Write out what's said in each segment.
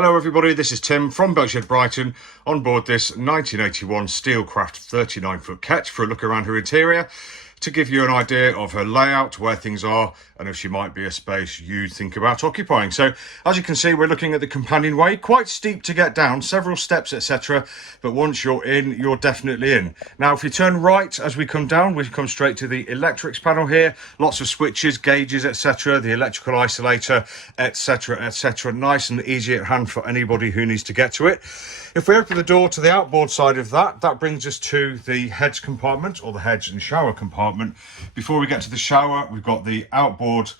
Hello everybody, this is Tim from Boatshed Brighton on board this 1981 Steelcraft 39-foot ketch for a look around her interior to give you an idea of her layout, where things are, and if she might be a space you'd think about occupying. So as you can see, we're looking at the companionway, quite steep to get down, several steps, etc. But once you're in, you're definitely in. Now if you turn right as we come down, we come straight to the electrics panel here, lots of switches, gauges, etc., the electrical isolator, etc., etc. Nice and easy at hand for anybody who needs to get to it. If we open the door to the outboard side of that, that brings us to the heads compartment, or the heads and shower compartment. Before we get to the shower, we've got the outboard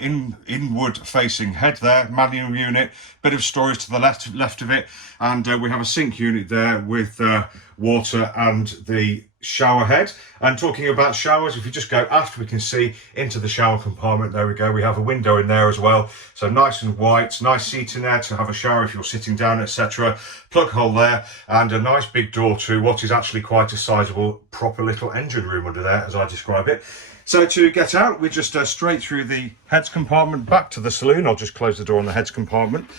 inward facing head there, manual unit, bit of storage to the left of it, and we have a sink unit there with water and the shower head. And talking about showers, if you just go aft, we can see into the shower compartment. There we go, we have a window in there as well, so nice and white, nice seat in there to have a shower if you're sitting down, etc. Plug hole there, and a nice big door to what is actually quite a sizable proper little engine room under there, as I describe it. So to get out, we're just straight through the heads compartment back to the saloon. I'll just close the door on the heads compartment.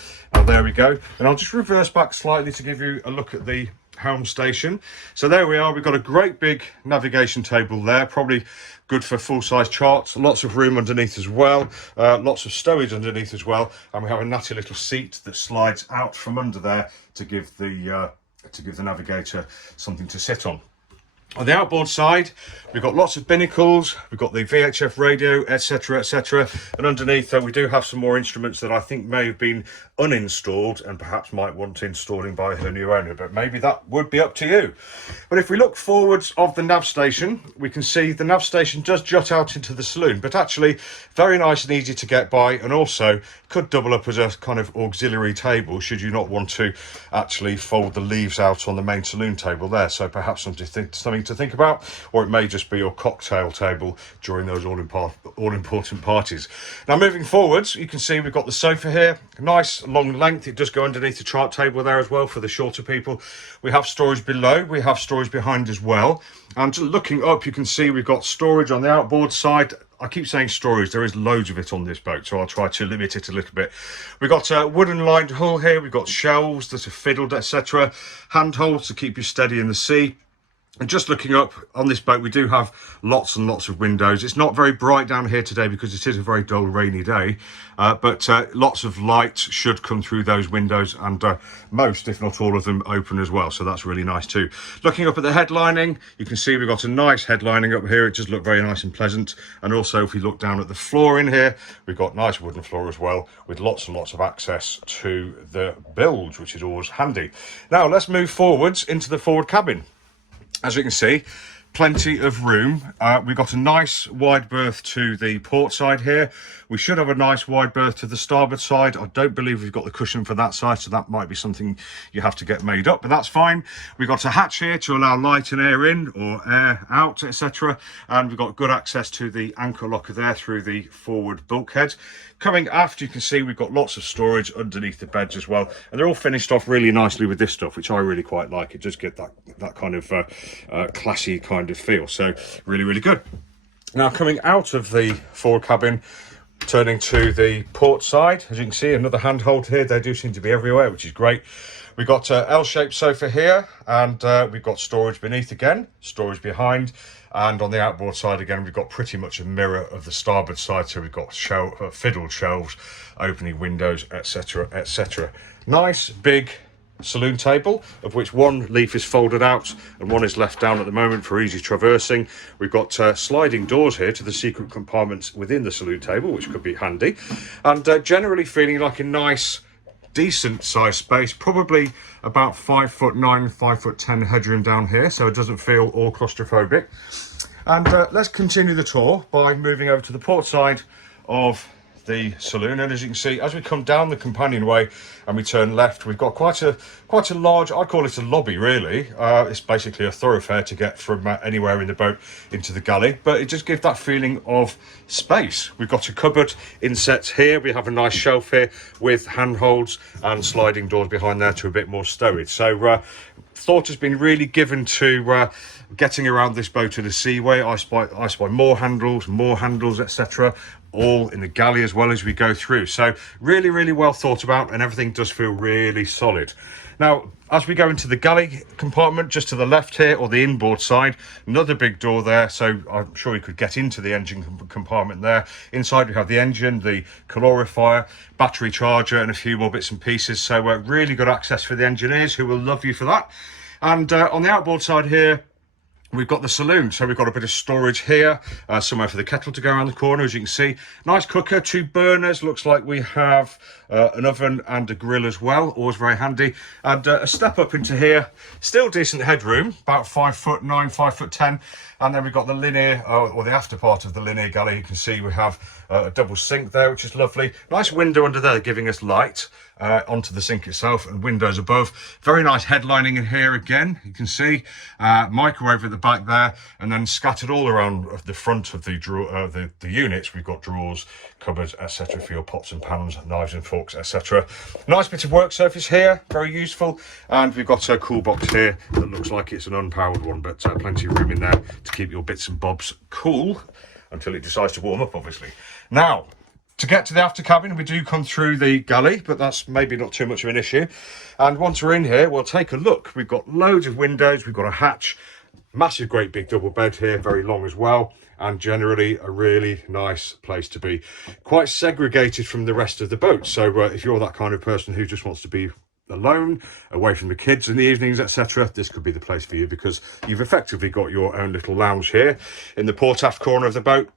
There we go, and I'll just reverse back slightly to give you a look at the Helm Station. So there we are, we've got a great big navigation table there, probably good for full-size charts, lots of room underneath as well, lots of stowage underneath as well, and we have a natty little seat that slides out from under there to give the navigator something to sit on. On the outboard side, we've got lots of binnacles, we've got the VHF radio, etc, etc, and underneath we do have some more instruments that I think may have been uninstalled and perhaps might want installing by her new owner, but maybe that would be up to you. But if we look forwards of the nav station, we can see the nav station does jut out into the saloon, but actually very nice and easy to get by, and also could double up as a kind of auxiliary table should you not want to actually fold the leaves out on the main saloon table there. So perhaps something to think about, or it may just be your cocktail table during those all important parties. Now moving forwards, you can see we've got the sofa here, nice long length. It does go underneath the chart table there as well for the shorter people. We have storage below, we have storage behind as well, and looking up you can see we've got storage on the outboard side. I keep saying storage, there is loads of it on this boat, so I'll try to limit it a little bit. We've got a wooden lined hull here, we've got shelves that are fiddled, etc. Handholds to keep you steady in the sea. And just looking up on this boat, we do have lots and lots of windows. It's not very bright down here today because it is a very dull, rainy day, but lots of light should come through those windows, and most, if not all of them, open as well. So that's really nice too. Looking up at the headlining, you can see we've got a nice headlining up here. It does look very nice and pleasant. And also, if we look down at the floor in here, we've got nice wooden floor as well, with lots and lots of access to the bilge, which is always handy. Now let's move forwards into the forward cabin. As you can see, plenty of room. We've got a nice wide berth to the port side here. We should have a nice wide berth to the starboard side. I don't believe we've got the cushion for that side, so that might be something you have to get made up, but that's fine. We've got a hatch here to allow light and air in or air out, etc. And we've got good access to the anchor locker there through the forward bulkhead. Coming aft, you can see we've got lots of storage underneath the beds as well, and they're all finished off really nicely with this stuff, which I really quite like. It does get that kind of classy kind of feel, so really, really good. Now coming out of the forward cabin, turning to the port side, as you can see, another handhold here. They do seem to be everywhere, which is great. We've got an L-shaped sofa here, and we've got storage beneath again, storage behind, and on the outboard side again, we've got pretty much a mirror of the starboard side, so we've got fiddled shelves, opening windows, etc, etc. Nice big saloon table, of which one leaf is folded out and one is left down at the moment for easy traversing. We've got sliding doors here to the secret compartments within the saloon table, which could be handy, and generally feeling like a nice decent size space, probably about 5'9", 5'10" headroom down here, so it doesn't feel all claustrophobic. And let's continue the tour by moving over to the port side of the saloon. And as you can see, as we come down the companionway and we turn left, we've got quite a large, I'd call it a lobby really. It's basically a thoroughfare to get from anywhere in the boat into the galley, but it just gives that feeling of space. We've got a cupboard insets here, we have a nice shelf here with handholds and sliding doors behind there to a bit more stowage. So thought has been really given to getting around this boat in a seaway. I spy more handles, etc. all in the galley as well as we go through. So really, really well thought about, and everything does feel really solid. Now, as we go into the galley compartment, just to the left here, or the inboard side, another big door there, so I'm sure you could get into the engine compartment there. Inside we have the engine, the calorifier, battery charger, and a few more bits and pieces. So really good access for the engineers, who will love you for that. And on the outboard side here, we've got the saloon, so we've got a bit of storage here, somewhere for the kettle to go around the corner, as you can see. Nice cooker, 2 burners, looks like we have an oven and a grill as well, always very handy. And a step up into here, still decent headroom, about 5'9", 5'10", and then we've got the linear, or the after part of the linear galley. You can see we have a double sink there, which is lovely. Nice window under there giving us light onto the sink itself, and windows above. Very nice headlining in here again, you can see. Microwave at the back there, and then scattered all around the front of the drawer, the units, we've got drawers, cupboards, etc. for your pots and pans, knives and forks, etc. Nice bit of work surface here, very useful. And we've got a cool box here that looks like it's an unpowered one, but plenty of room in there to keep your bits and bobs cool until it decides to warm up, obviously. Now, to get to the after cabin, we do come through the galley, but that's maybe not too much of an issue. And once we're in here, we'll take a look. We've got loads of windows, we've got a hatch, massive, great big double bed here, very long as well, and generally a really nice place to be. Quite segregated from the rest of the boat. So if you're that kind of person who just wants to be alone, away from the kids in the evenings, etc., this could be the place for you, because you've effectively got your own little lounge here in the port aft corner of the boat.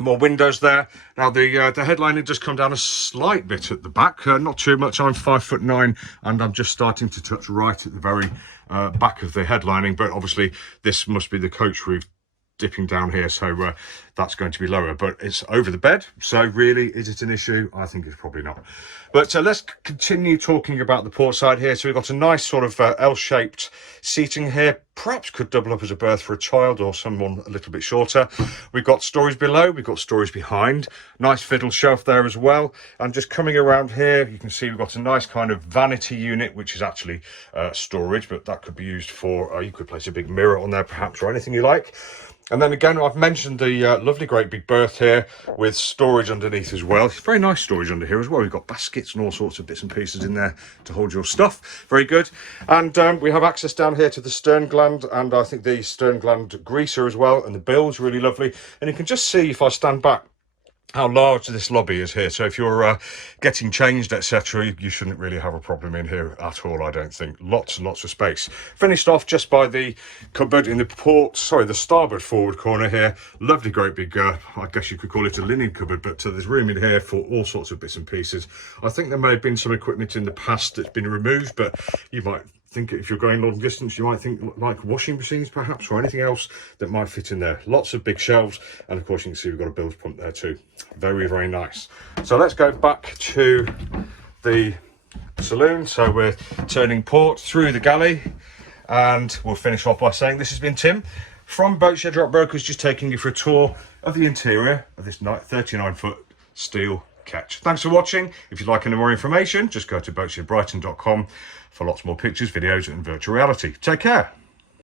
More windows there. Now the headlining does come down a slight bit at the back, not too much. I'm 5'9", and I'm just starting to touch right at the very back of the headlining, but obviously this must be the coach roof dipping down here, so that's going to be lower, but it's over the bed. So really, is it an issue? I think it's probably not. But let's continue talking about the port side here. So we've got a nice sort of L-shaped seating here, perhaps could double up as a berth for a child or someone a little bit shorter. We've got storage below, we've got storage behind, nice fiddle shelf there as well. And just coming around here, you can see we've got a nice kind of vanity unit, which is actually storage, but that could be used for, you could place a big mirror on there perhaps, or anything you like. And then again, I've mentioned the lovely great big berth here with storage underneath as well. It's very nice storage under here as well. We've got baskets and all sorts of bits and pieces in there to hold your stuff. Very good. And we have access down here to the stern gland, and I think the stern gland greaser as well. And the bill's really lovely. And you can just see, if I stand back, how large this lobby is here. So if you're getting changed, etc., you shouldn't really have a problem in here at all, I don't think. Lots and lots of space. Finished off just by the cupboard in the starboard forward corner here. Lovely, great big, I guess you could call it a linen cupboard, but there's room in here for all sorts of bits and pieces. I think there may have been some equipment in the past that's been removed, but you might think, if you're going long distance, you might think like washing machines perhaps, or anything else that might fit in there. Lots of big shelves, and of course you can see we've got a bilge pump there too. Very, very nice. So let's go back to the saloon. So we're turning port through the galley, and we'll finish off by saying this has been Tim from Boatshed Rock Brokers, just taking you for a tour of the interior of this 39-foot steel ketch. Thanks for watching. If you'd like any more information, just go to boatshedbrighton.com for lots more pictures, videos and virtual reality. Take care.